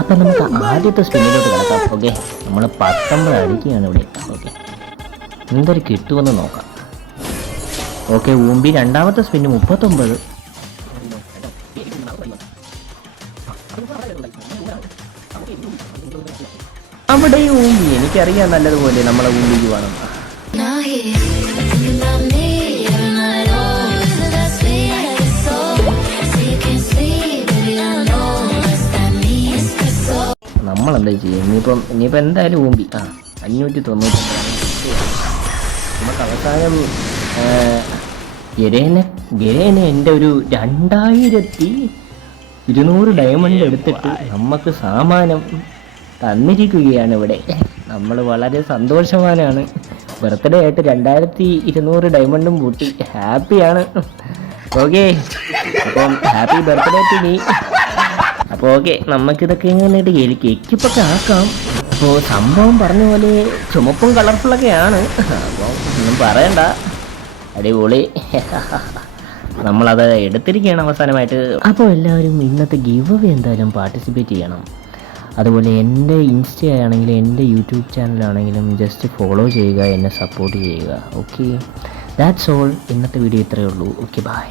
അപ്പം നമുക്ക് ആദ്യത്തെ സ്പിന്നിലോട്ട് കിടക്കാം. ഓക്കെ, നമ്മൾ 19 അടിക്കുകയാണ് ഇവിടെ. ഓക്കെ, എന്തൊരു കിട്ടുമെന്ന് നോക്കാം. ഓക്കെ, ഊമ്പി രണ്ടാമത്തെ സ്പിന്ന് 39. അവിടെ ഊമ്പി, എനിക്കറിയാം നല്ലതുപോലെ നമ്മളെ ഊമ്പിക്ക് വേണം. നമ്മളെന്താ ചെയ്യും ഇനിയിപ്പം എന്തായാലും ഊമ്പി 599. നമുക്ക് അവസാനം ഗരേനെ എൻ്റെ ഒരു 2200 ഡയമണ്ട് എടുത്തിട്ട് നമുക്ക് സാമാനം തന്നിരിക്കുകയാണ് ഇവിടെ. നമ്മൾ വളരെ സന്തോഷവാനാണ്. ബർത്ത്ഡേ ആയിട്ട് 2200 ഡയമണ്ടും കൂട്ടി ഹാപ്പിയാണ്. ഓക്കെ, അപ്പം ഹാപ്പി ബർത്ത്ഡേ ടു മീ. അപ്പോൾ ഓക്കെ, നമുക്കിതൊക്കെ എങ്ങനെയായിട്ട് കേക്കിപ്പൊക്കെ ആക്കാം. അപ്പോൾ സംഭവം പറഞ്ഞ പോലെ ചുമപ്പും കളർഫുള്ളൊക്കെയാണ്. അപ്പോൾ ഒന്നും പറയണ്ട, അടിപൊളി. നമ്മളത് എടുത്തിരിക്കുകയാണ് അവസാനമായിട്ട്. അപ്പോൾ എല്ലാവരും ഇന്നത്തെ ഗിവ് അവേ എന്തായാലും പാർട്ടിസിപ്പേറ്റ് ചെയ്യണം. അതുപോലെ എൻ്റെ ഇൻസ്റ്റ ആണെങ്കിലും എൻ്റെ യൂട്യൂബ് ചാനലാണെങ്കിലും ജസ്റ്റ് ഫോളോ ചെയ്യുക, എന്നെ സപ്പോർട്ട് ചെയ്യുക. Okay, that's all. ഇന്നത്തെ വീഡിയോ ഇത്രയേ ഉള്ളൂ. Okay, by.